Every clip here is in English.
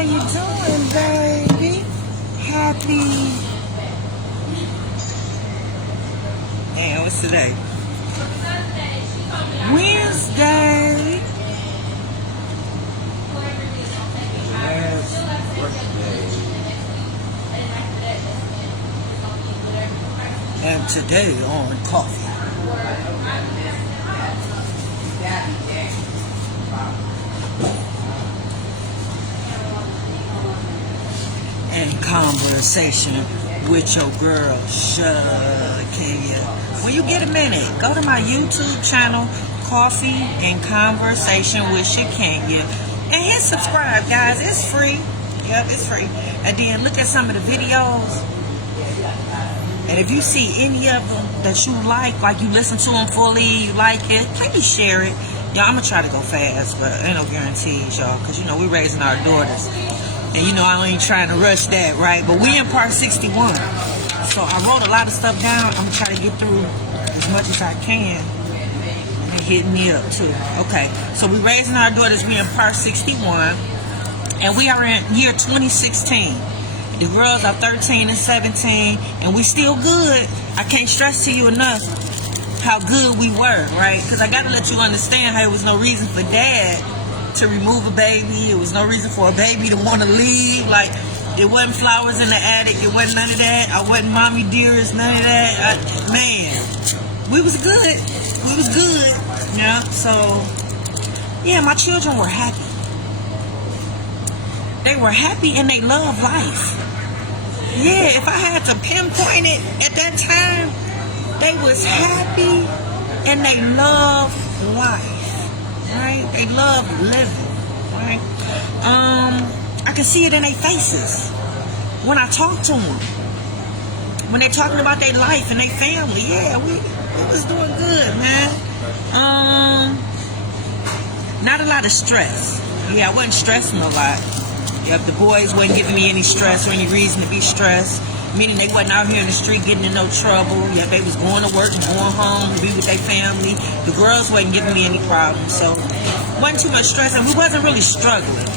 How you doing, baby? Happy. Damn, what's today? Wednesday. And today on coffee and conversation with your girl Shakenya. When you get a minute, go to my YouTube channel, Coffee and Conversation with Shakenya, and hit subscribe, guys. It's free. Yep, it's free. And then look at some of the videos. And if you see any of them that you like you listen to them fully, you like it, please share it. Y'all, I'm going to try to go fast, but ain't no guarantees, y'all, because, you know, we're raising our daughters. And, you know, I ain't trying to rush that, right? But we in part 61. So I wrote a lot of stuff down. I'm going to try to get through as much as I can. And hit me up, too. Okay, so we raising our daughters. We in part 61. And we are in year 2016. The girls are 13 and 17, and we still good. I can't stress to you enough how good we were, right? Because I got to let you understand how there was no reason for dad to remove a baby. It was no reason for a baby to want to leave. Like, it wasn't flowers in the attic. It wasn't none of that. I wasn't mommy dearest, none of that. Man, we was good. We was good. Yeah, so, yeah, my children were happy. They were happy and they loved life. Yeah, if I had to pinpoint it at that time, they was happy and they loved life, right? They loved living, right? I can see it in their faces when I talk to them. When they're talking about their life and their family, yeah, we was doing good, man. Not a lot of stress. Yeah, I wasn't stressing a lot. Yep, the boys wasn't giving me any stress or any reason to be stressed, meaning they wasn't out here in the street getting in no trouble. Yep, they was going to work and going home to be with their family. The girls wasn't giving me any problems, so wasn't too much stress, and we wasn't really struggling.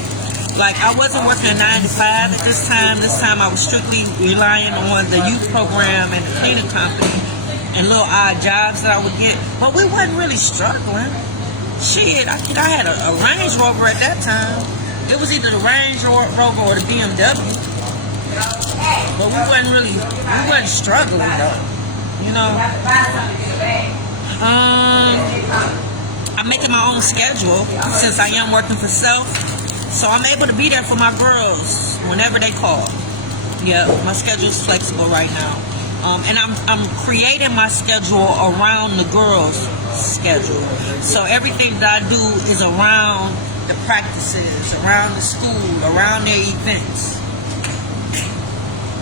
Like, I wasn't working a 9 to 5 at this time. This time I was strictly relying on the youth program and the cleaning company and little odd jobs that I would get, but we wasn't really struggling. Shit, I think I had a Range Rover at that time. It was either the Range Rover or the BMW. But we wasn't struggling though. You know. I'm making my own schedule since I am working for self. So I'm able to be there for my girls whenever they call. Yeah, my schedule is flexible right now. And I'm creating my schedule around the girls' schedule. So everything that I do is around the practices, around the school, around their events.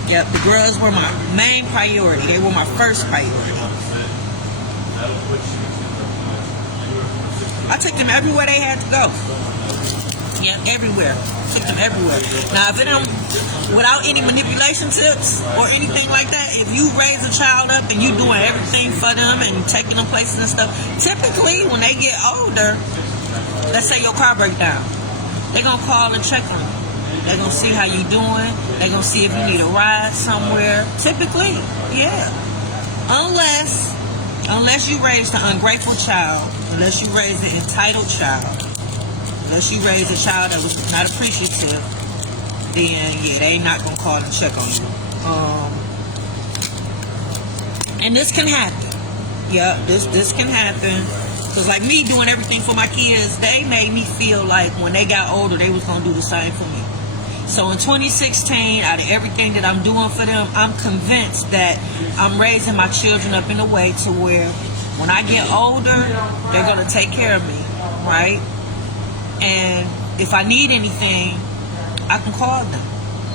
Yep, the girls were my main priority. They were my first priority. I took them everywhere they had to go. Yeah, everywhere. Took them everywhere. Now, if it don't, without any manipulation tips or anything like that, if you raise a child up and you doing everything for them and taking them places and stuff, typically when they get older, let's say your car break down, they're going to call and check on you. They're going to see how you doing. They're going to see if you need a ride somewhere. Typically, yeah. Unless you raised an ungrateful child, unless you raised an entitled child, unless you raised a child that was not appreciative, then, yeah, they not going to call and check on you. And this can happen. Yeah, this can happen. Because like me doing everything for my kids, they made me feel like when they got older, they was going to do the same for me. So in 2016, out of everything that I'm doing for them, I'm convinced that I'm raising my children up in a way to where when I get older, they're going to take care of me, right? And if I need anything, I can call them,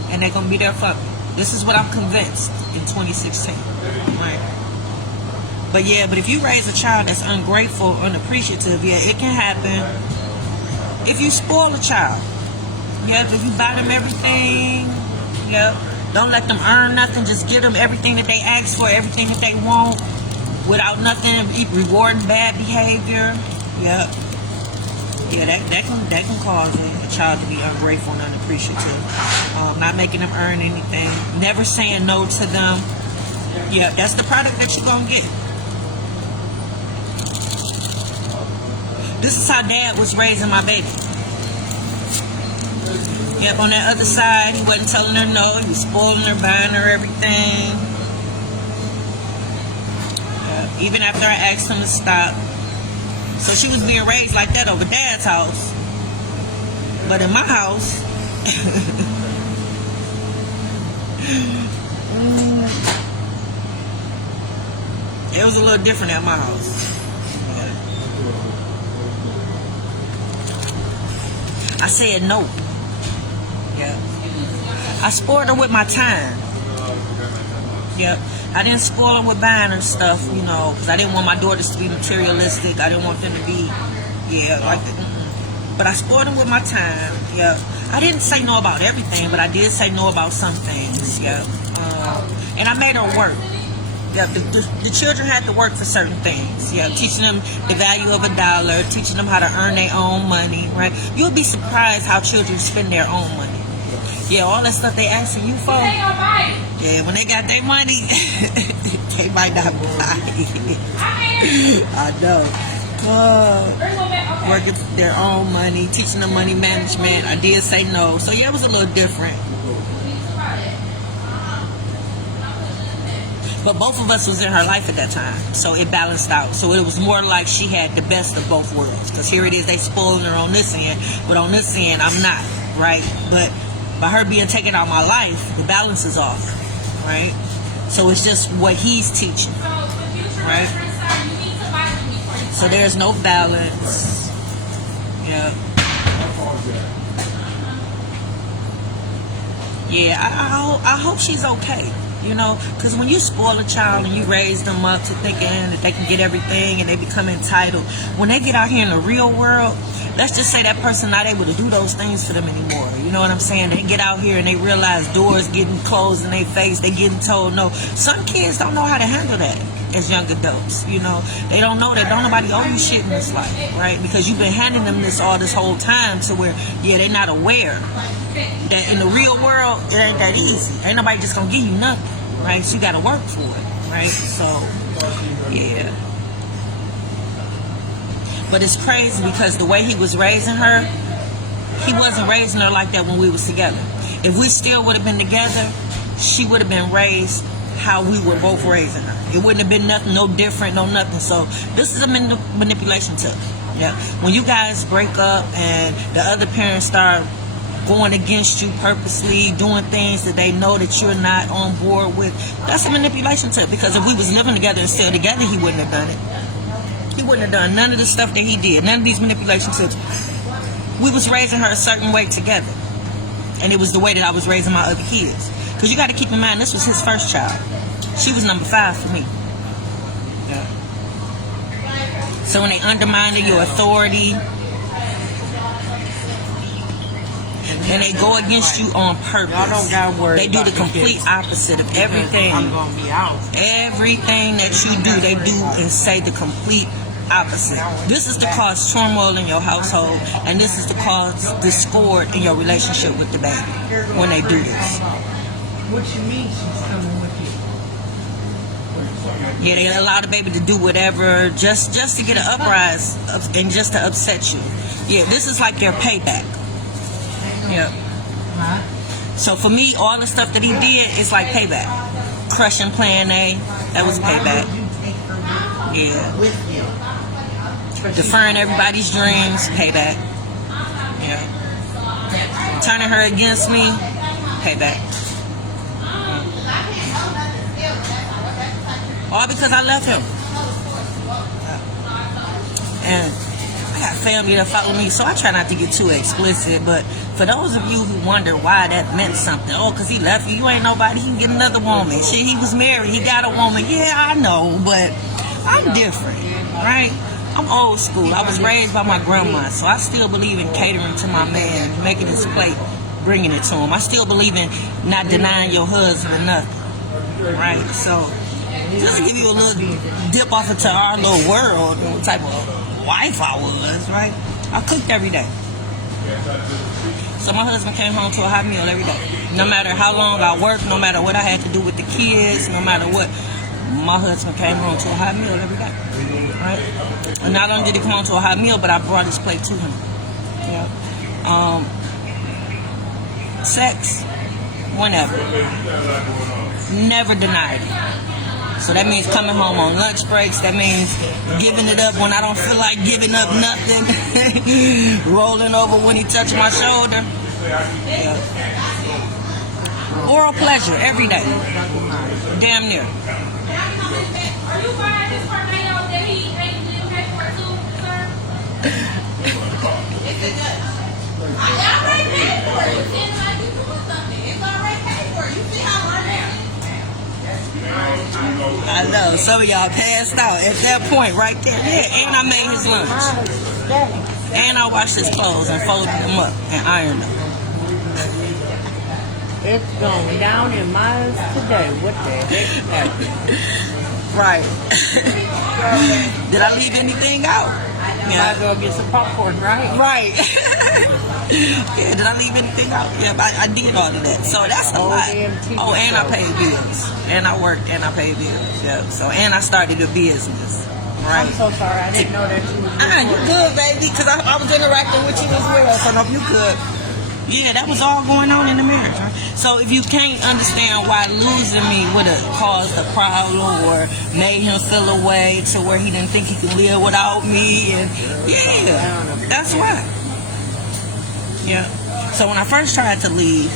and they're going to be there for me. This is what I'm convinced in 2016, right? But yeah, but if you raise a child that's ungrateful, unappreciative, yeah, it can happen. If you spoil a child, yeah, if you buy them everything, yeah, don't let them earn nothing, just give them everything that they ask for, everything that they want, without nothing rewarding bad behavior, yeah. Yeah, that can cause a child to be ungrateful and unappreciative. Not making them earn anything. Never saying no to them. Yeah, that's the product that you're gonna get. This is how dad was raising my baby. Yep, on that other side, he wasn't telling her no. He was spoiling her, buying her everything. Even after I asked him to stop. So she was being raised like that over dad's house. But in my house, it was a little different at my house. I said no. Yeah. I spoiled her with my time. Yep. I didn't spoil her with buying her stuff, you know, because I didn't want my daughters to be materialistic. I didn't want them to be, like that. But I spoiled them with my time. Yeah. I didn't say no about everything, but I did say no about some things. Yeah. And I made her work. Yeah, the children had to work for certain things. Yeah, teaching them the value of $1, teaching them how to earn their own money, right? You'll be surprised how children spend their own money. Yeah, all that stuff they asking you for. Yeah, when they got their money, they might not buy it. I know. Working their own money, teaching them money management. I did say no. So yeah, it was a little different. But both of us was in her life at that time, so it balanced out. So it was more like she had the best of both worlds. Because here it is, they spoiling her on this end, but on this end, I'm not, right? But by her being taken out of my life, the balance is off, right? So it's just what he's teaching, right? So there's no balance. Yeah. Yeah, I hope she's okay. You know, because when you spoil a child and you raise them up to thinking that they can get everything and they become entitled, when they get out here in the real world, let's just say that person not able to do those things for them anymore. You know what I'm saying? They get out here and they realize doors getting closed in their face. They getting told no. Some kids don't know how to handle that as young adults. You know, they don't know that don't nobody owe you shit in this life, right? Because you've been handing them this all this whole time to where, yeah, they're not aware that in the real world, it ain't that easy. Ain't nobody just gonna give you nothing. Right, so you got to work for it, right? So, yeah. But it's crazy because the way he was raising her, he wasn't raising her like that when we was together. If we still would have been together, she would have been raised how we were both raising her. It wouldn't have been nothing, no different, no nothing. So this is a manipulation tip. Yeah. When you guys break up and the other parents start going against you purposely, doing things that they know that you're not on board with, that's a manipulation tip. Because if we was living together and still together, he wouldn't have done it. He wouldn't have done none of the stuff that he did, none of these manipulation tips. We was raising her a certain way together, and it was the way that I was raising my other kids. Because you got to keep in mind, this was his first child. She was number 5 for me. Yeah. So when they undermine your authority, and they go against you on purpose. Y'all don't gotta worry. They do the complete opposite of everything. I'm gonna be out. Everything that you do, they do and say the complete opposite. This is to cause turmoil in your household, and this is to cause discord in your relationship with the baby when they do this. What you mean she's coming with you? Yeah, they allow the baby to do whatever just to get an uprise and just to upset you. Yeah, this is like their payback. Yeah. So for me, all the stuff that he did is like payback. Crushing Plan A, that was payback. Yeah. Deferring everybody's dreams, payback. Yeah. Turning her against me, payback. All because I left him. And I got family that follow me, so I try not to get too explicit, but for those of you who wonder why that meant something, oh, because he left you ain't nobody, he can get another woman. Shit, he was married, he got a woman. Yeah, I know, but I'm different, right? I'm old school. I was raised by my grandma, so I still believe in catering to my man, making his plate, bringing it to him. I still believe in not denying your husband nothing, right? So just to give you a little dip off into our little world, what type of wife I was, right? I cooked every day. So my husband came home to a hot meal every day. No matter how long I worked, no matter what I had to do with the kids, no matter what, my husband came home to a hot meal every day. Right? And not only did he come home to a hot meal, but I brought his plate to him. Yeah. Sex, whenever. Never denied it. So that means coming home on lunch breaks. That means giving it up when I don't feel like giving up nothing. Rolling over when he touched my shoulder. Yeah. Oral pleasure every day. Damn near. Are you buying his tornado that he ain't getting paid for too, sir? It's a good. I already paid for it. You seem like you doing something. It's already paid for. You see how much it is? I know. Some of y'all passed out at that point right there. Yeah, and I made his lunch. And I washed his clothes and folded them up and ironed them. It's going down in miles today. What the heck happened? Right. Did I leave anything out? You might go get some popcorn, right? Right. Yeah, did I leave anything out? Yeah, but I did all of that. So that's a lot. Oh, and I paid bills. And I worked and I paid bills. Yeah. So, and I started a business. Right. I'm so sorry. I didn't know that you was You good, baby, because I was interacting with you as well. So, no, you good. Yeah, that was all going on in the marriage, right? So if you can't understand why losing me would have caused a problem or made him feel a way to where he didn't think he could live without me, and yeah, that's why. Yeah. So when I first tried to leave,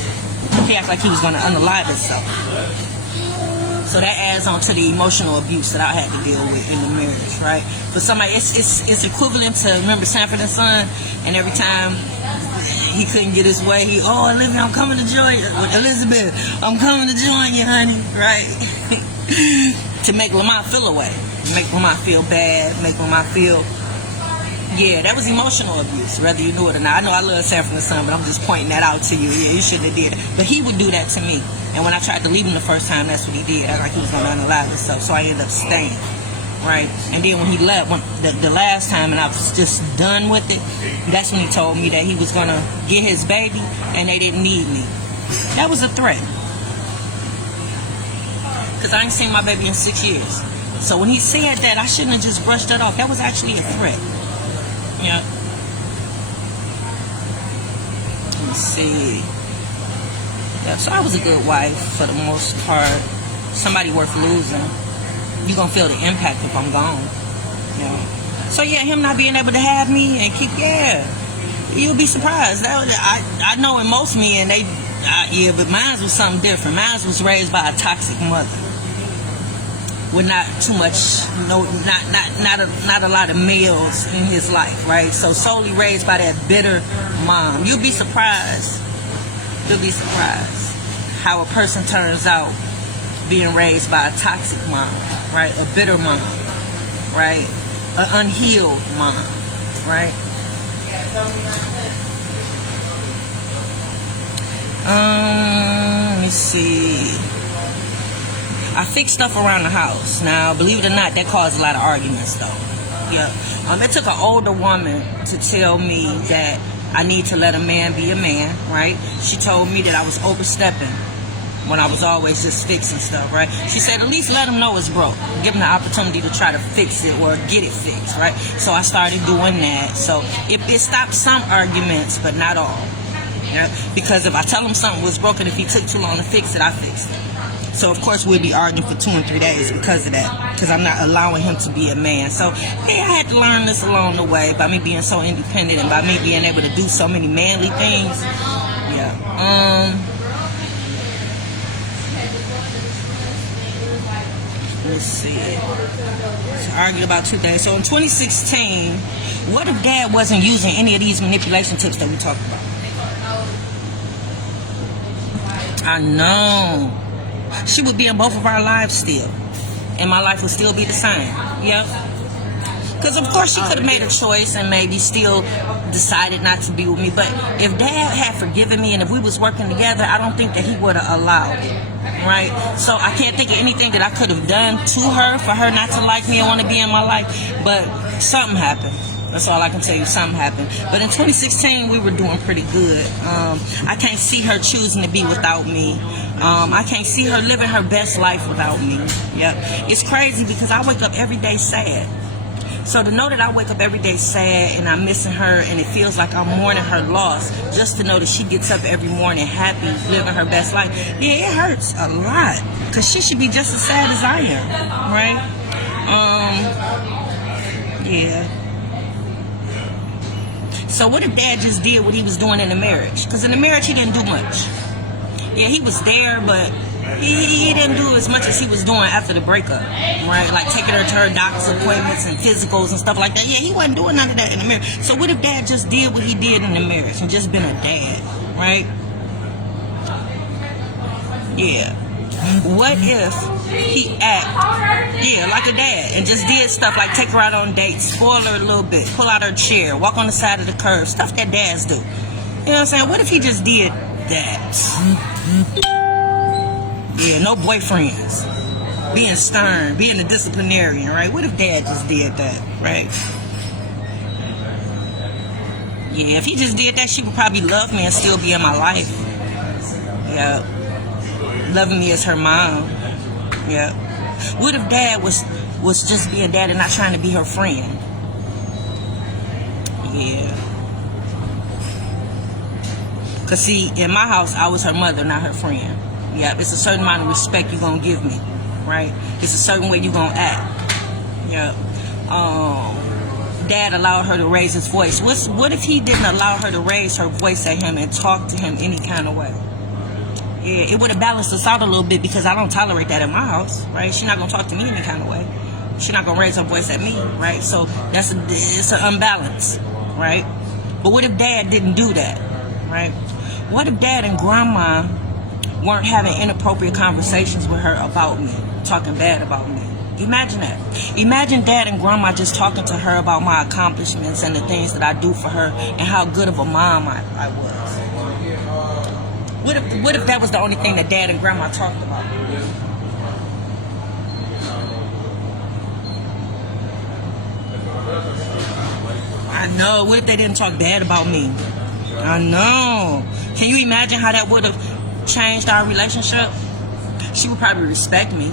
he acted like he was going to unalive himself. So that adds on to the emotional abuse that I had to deal with in the marriage, right? For somebody, it's equivalent to, remember Sanford and Son, and every time he couldn't get his way, Olivia, I'm coming to join you. Elizabeth, I'm coming to join you, honey, right? To make Lamont feel away, make Lamont feel bad, make Lamont feel, yeah, that was emotional abuse, whether you knew it or not. I know I love Sanford and Son, but I'm just pointing that out to you. Yeah, you shouldn't have did it. But he would do that to me. And when I tried to leave him the first time, that's what he did. I like he was going to unalive himself, so I ended up staying. Right, and then when he left, the last time, and I was just done with it, that's when he told me that he was gonna get his baby, and they didn't need me. That was a threat, cause I ain't seen my baby in 6 years. So when he said that, I shouldn't have just brushed that off. That was actually a threat. Yeah. Let me see. Yeah, so I was a good wife for the most part. Somebody worth losing. You're going to feel the impact if I'm gone. You know? So, yeah, him not being able to have me and keep, you'll be surprised. I know in most men, but mine was something different. Mine was raised by a toxic mother. With not too much, not a lot of males in his life, right? So, solely raised by that bitter mom. You'll be surprised. You'll be surprised how a person turns out being raised by a toxic mom, right? A bitter mom, right? An unhealed mom, right? Let me see. I fix stuff around the house. Now, believe it or not, that caused a lot of arguments, though. Yeah. It took an older woman to tell me that I need to let a man be a man, right? She told me that I was overstepping when I was always just fixing stuff, right? She said, at least let him know it's broke. Give him the opportunity to try to fix it or get it fixed, right? So I started doing that. So it stopped some arguments, but not all. Yeah? Because if I tell him something was broken, if he took too long to fix it, I fixed it. So, of course, we'd be arguing for 2 and 3 days because of that, because I'm not allowing him to be a man. So, hey, I had to learn this along the way by me being so independent and by me being able to do so many manly things. Yeah. Let's see. So I argued about 2 things. So in 2016, what if Dad wasn't using any of these manipulation tips that we talked about? I know. She would be in both of our lives still. And my life would still be the same. Yep. Because of course she could have made a choice and maybe still decided not to be with me. But if Dad had forgiven me and if we was working together, I don't think that he would have allowed it. Right? So I can't think of anything that I could have done to her for her not to like me and want to be in my life. But something happened. That's all I can tell you. Something happened. But in 2016, we were doing pretty good. I can't see her choosing to be without me. I can't see her living her best life without me. Yep. It's crazy because I wake up every day sad. So to know that I wake up every day sad and I'm missing her and it feels like I'm mourning her loss, just to know that she gets up every morning happy, living her best life, yeah, it hurts a lot. Because she should be just as sad as I am, right? Yeah. So what if Dad just did what he was doing in the marriage? Because in the marriage he didn't do much. Yeah, he was there, but he didn't do as much as he was doing after the breakup, right? Like taking her to her doctor's appointments and physicals and stuff like that. Yeah, he wasn't doing none of that in the marriage. So what if Dad just did what he did in the marriage and just been a dad, right? Yeah. What if he like a dad and just did stuff like take her out on dates, spoil her a little bit, pull out her chair, walk on the side of the curb, stuff that dads do. You know what I'm saying? What if he just did that? Yeah, no boyfriends. Being stern, being a disciplinarian, right? What if Dad just did that, right? Yeah, if he just did that, she would probably love me and still be in my life. Yeah. Loving me as her mom. Yeah. What if Dad was just being Dad and not trying to be her friend? Yeah. Because see, in my house, I was her mother, not her friend. Yeah, it's a certain amount of respect you're going to give me, right? It's a certain way you're going to act. Yeah. Dad allowed her to raise his voice. What if he didn't allow her to raise her voice at him and talk to him any kind of way? Yeah, it would have balanced us out a little bit because I don't tolerate that in my house, right? She's not going to talk to me any kind of way. She's not going to raise her voice at me, right? So it's an unbalance, right? But what if Dad didn't do that, right? What if Dad and Grandma weren't having inappropriate conversations with her about me, talking bad about me? Imagine that. Imagine Dad and Grandma just talking to her about my accomplishments and the things that I do for her and how good of a mom I was. What if that was the only thing that Dad and Grandma talked about? I know. What if they didn't talk bad about me? I know. Can you imagine how that would have changed our relationship? She would probably respect me.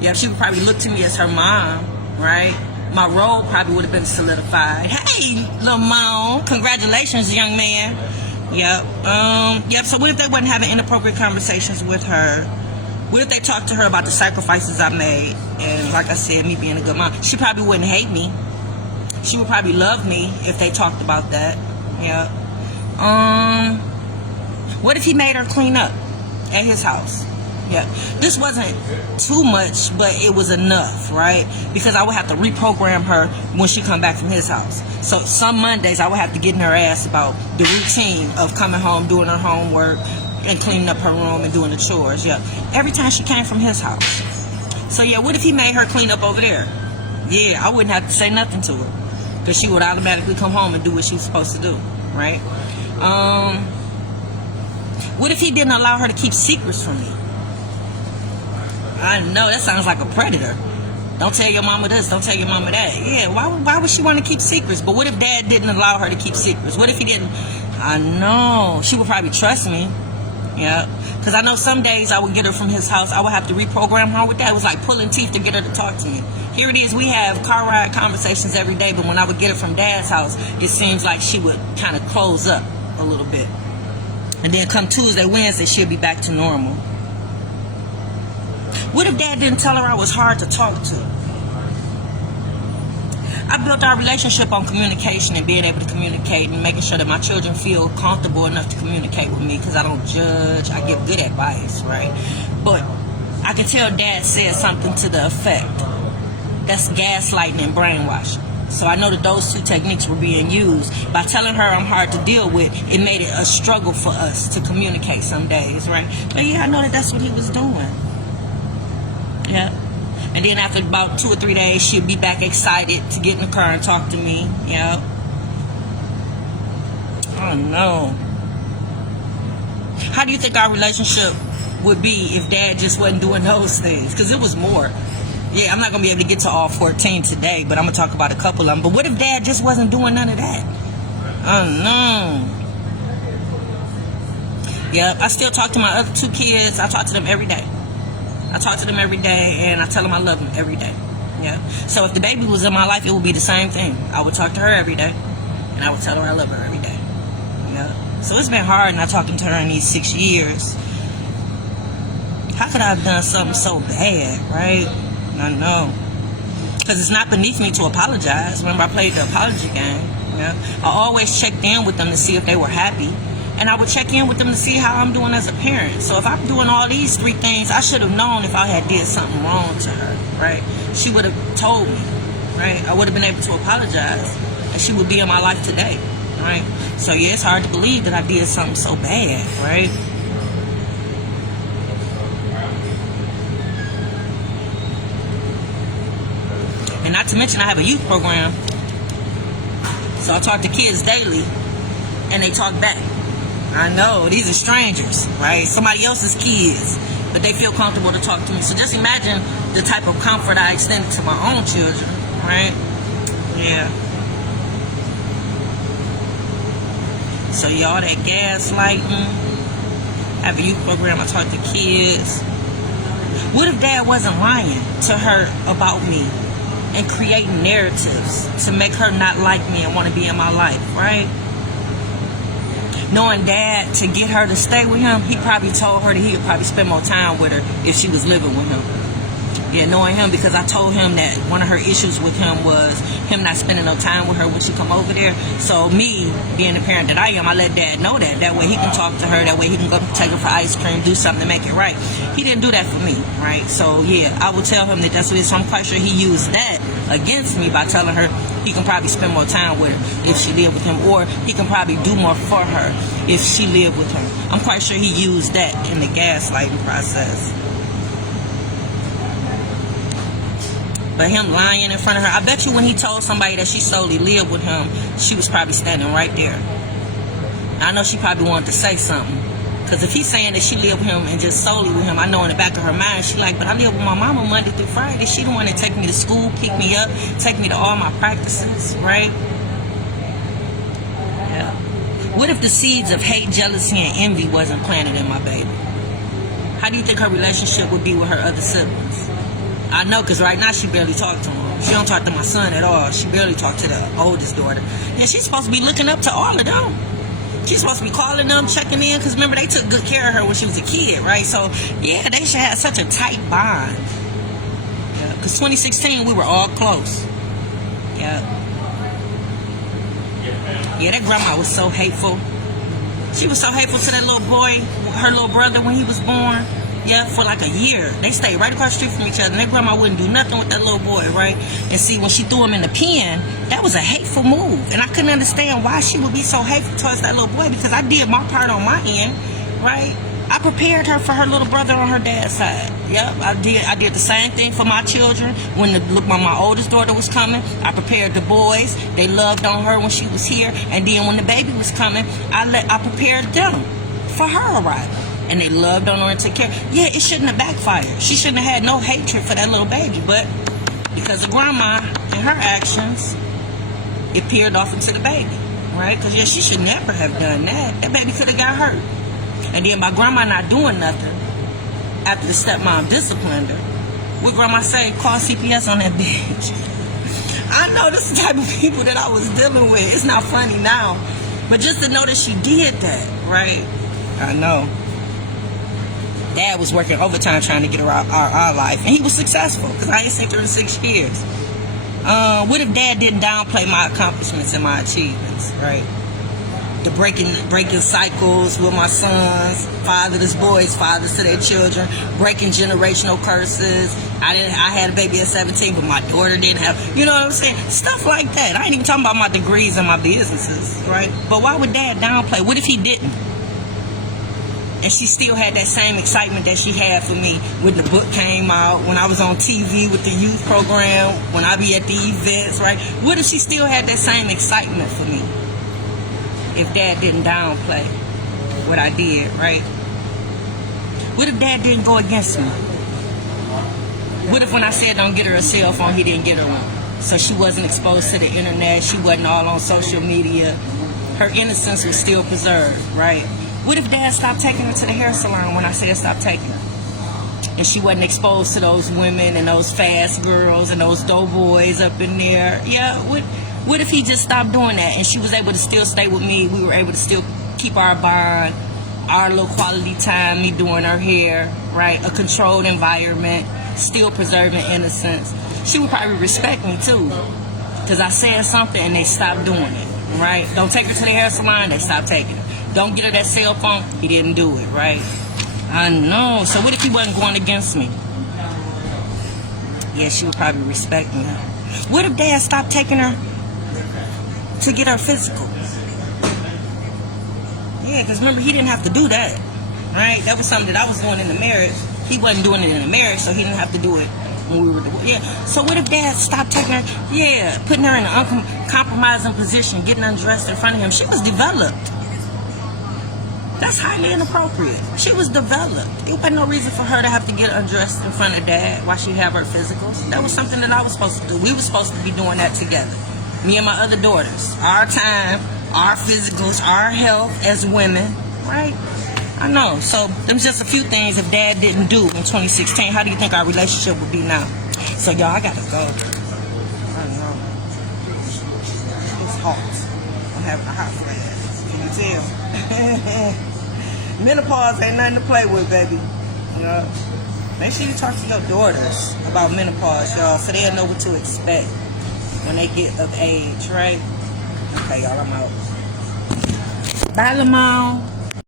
Yeah, she would probably look to me as her mom, right? My role probably would have been solidified. Hey, little mom, congratulations, young man. Yep. So what if they wasn't having inappropriate conversations with her? What if they talked to her about the sacrifices I made? And like I said, me being a good mom, she probably wouldn't hate me. She would probably love me if they talked about that. Yeah. What if he made her clean up at his house? Yeah. This wasn't too much, but it was enough, right? Because I would have to reprogram her when she come back from his house. So some Mondays I would have to get in her ass about the routine of coming home, doing her homework, and cleaning up her room and doing the chores. Yeah. Every time she came from his house. So yeah, what if he made her clean up over there? Yeah, I wouldn't have to say nothing to her. Because she would automatically come home and do what she was supposed to do, right? What if he didn't allow her to keep secrets from me? I know, that sounds like a predator. Don't tell your mama this, don't tell your mama that. Yeah, why would she want to keep secrets? But what if Dad didn't allow her to keep secrets? What if he didn't? I know. She would probably trust me. Yeah. Because I know some days I would get her from his house. I would have to reprogram her with that. It was like pulling teeth to get her to talk to me. Here it is. We have car ride conversations every day. But when I would get her from Dad's house, it seems like she would kind of close up a little bit. And then come Tuesday, Wednesday, she'll be back to normal. What if Dad didn't tell her I was hard to talk to? I built our relationship on communication and being able to communicate and making sure that my children feel comfortable enough to communicate with me, because I don't judge. I give good advice, right? But I can tell Dad said something to the effect. That's gaslighting and brainwashing. So I know that those two techniques were being used. By telling her I'm hard to deal with, it made it a struggle for us to communicate some days, right? But yeah, I know that that's what he was doing. Yeah. And then after about 2 or 3 days, she'll be back excited to get in the car and talk to me. Yeah. Oh no. How do you think our relationship would be if Dad just wasn't doing those things? Because it was more. Yeah, I'm not going to be able to get to all 14 today, but I'm going to talk about a couple of them. But what if Dad just wasn't doing none of that? Oh, no. Yep, I still talk to my other 2 kids. I talk to them every day. I talk to them every day, and I tell them I love them every day. Yeah. So if the baby was in my life, it would be the same thing. I would talk to her every day, and I would tell her I love her every day. Yeah. So it's been hard not talking to her in these 6 years. How could I have done something so bad, right? I know. Because it's not beneath me to apologize. Remember, I played the apology game. Yeah. I always checked in with them to see if they were happy. And I would check in with them to see how I'm doing as a parent. So if I'm doing all these 3 things, I should have known if I had did something wrong to her, right? She would have told me, right? I would have been able to apologize. And she would be in my life today, right? So yeah, it's hard to believe that I did something so bad, right? And not to mention I have a youth program. So I talk to kids daily, and they talk back. I know, these are strangers, right? Somebody else's kids, but they feel comfortable to talk to me. So just imagine the type of comfort I extended to my own children, right? Yeah. So y'all, that gaslighting, have a youth program, I talk to kids. What if Dad wasn't lying to her about me and creating narratives to make her not like me and want to be in my life, right? Knowing Dad, to get her to stay with him, he probably told her that he would probably spend more time with her if she was living with him. Yeah, knowing him, because I told him that one of her issues with him was him not spending no time with her when she come over there. So me, being the parent that I am, I let Dad know that. That way he can talk to her. That way he can go take her for ice cream, do something to make it right. He didn't do that for me, right? So yeah, I will tell him that that's what it is. So I'm quite sure he used that against me by telling her he can probably spend more time with her if she lived with him, or he can probably do more for her if she lived with him. I'm quite sure he used that in the gaslighting process. But him lying in front of her, I bet you when he told somebody that she solely lived with him, she was probably standing right there. I know she probably wanted to say something. Because if he's saying that she lived with him and just solely with him, I know in the back of her mind, she like, but I live with my mama Monday through Friday. She the one that take me to school, pick me up, take me to all my practices, right? Yeah. What if the seeds of hate, jealousy, and envy wasn't planted in my baby? How do you think her relationship would be with her other siblings? I know, because right now she barely talks to him. She don't talk to my son at all. She barely talks to the oldest daughter. And she's supposed to be looking up to all of them. She's supposed to be calling them, checking in, because remember, they took good care of her when she was a kid, right? So, yeah, they should have such a tight bond. Yeah, because 2016, we were all close. Yeah. Yeah, that grandma was so hateful. She was so hateful to that little boy, her little brother, when he was born. Yeah, for like a year. They stayed right across the street from each other. And their grandma wouldn't do nothing with that little boy, right? And see, when she threw him in the pen, that was a hateful move. And I couldn't understand why she would be so hateful towards that little boy, because I did my part on my end, right? I prepared her for her little brother on her dad's side. Yep, I did the same thing for my children. When my oldest daughter was coming, I prepared the boys. They loved on her when she was here. And then when the baby was coming, I prepared them for her arrival. And they loved on her and took care. Yeah, it shouldn't have backfired. She shouldn't have had no hatred for that little baby. But because of grandma and her actions, it peered off into the baby, right? Because, yeah, she should never have done that. That baby could have got hurt. And then my grandma not doing nothing after the stepmom disciplined her. What grandma say? Call CPS on that bitch. I know this is the type of people that I was dealing with. It's not funny now. But just to know that she did that, right? I know. Dad was working overtime trying to get her our life, and he was successful, because I ain't seen her in 6 years. What if Dad didn't downplay my accomplishments and my achievements, right? The breaking cycles with my sons, fatherless boys, fathers to their children, breaking generational curses. I had a baby at 17, but my daughter didn't have, you know what I'm saying? Stuff like that. I ain't even talking about my degrees and my businesses, right? But why would Dad downplay? What if he didn't? And she still had that same excitement that she had for me when the book came out, when I was on TV with the youth program, when I be at the events, right? What if she still had that same excitement for me if Dad didn't downplay what I did, right? What if Dad didn't go against me? What if when I said don't get her a cell phone, he didn't get her one? So she wasn't exposed to the internet. She wasn't all on social media. Her innocence was still preserved, right? What if Dad stopped taking her to the hair salon when I said stop taking her? And she wasn't exposed to those women and those fast girls and those doughboys up in there. Yeah, what if he just stopped doing that and she was able to still stay with me? We were able to still keep our bond, our little quality time, me doing her hair, right? A controlled environment, still preserving innocence. She would probably respect me too, because I said something and they stopped doing it, right? Don't take her to the hair salon, they stopped taking her. Don't get her that cell phone, he didn't do it, right? I know. So what if he wasn't going against me? Yeah, she would probably respect me. What if Dad stopped taking her to get her physical? Yeah, because remember, he didn't have to do that, right? That was something that I was doing in the marriage. He wasn't doing it in the marriage, so he didn't have to do it when we were divorced. Yeah. So what if Dad stopped taking her? Yeah, putting her in an uncompromising position, getting undressed in front of him. She was developed. That's highly inappropriate. She was developed. There wasn't no reason for her to have to get undressed in front of Dad while she have her physicals. That was something that I was supposed to do. We were supposed to be doing that together. Me and my other daughters. Our time, our physicals, our health as women, right? I know. So there's just a few things if Dad didn't do in 2016. How do you think our relationship would be now? So y'all, I gotta go. I know. It's hot. I'm having a hot flash. Can you tell? Menopause ain't nothing to play with, baby. You know? Make sure you talk to your daughters about menopause, y'all, so they'll know what to expect when they get of age, right? Okay, y'all, I'm out. Bye, Lamont.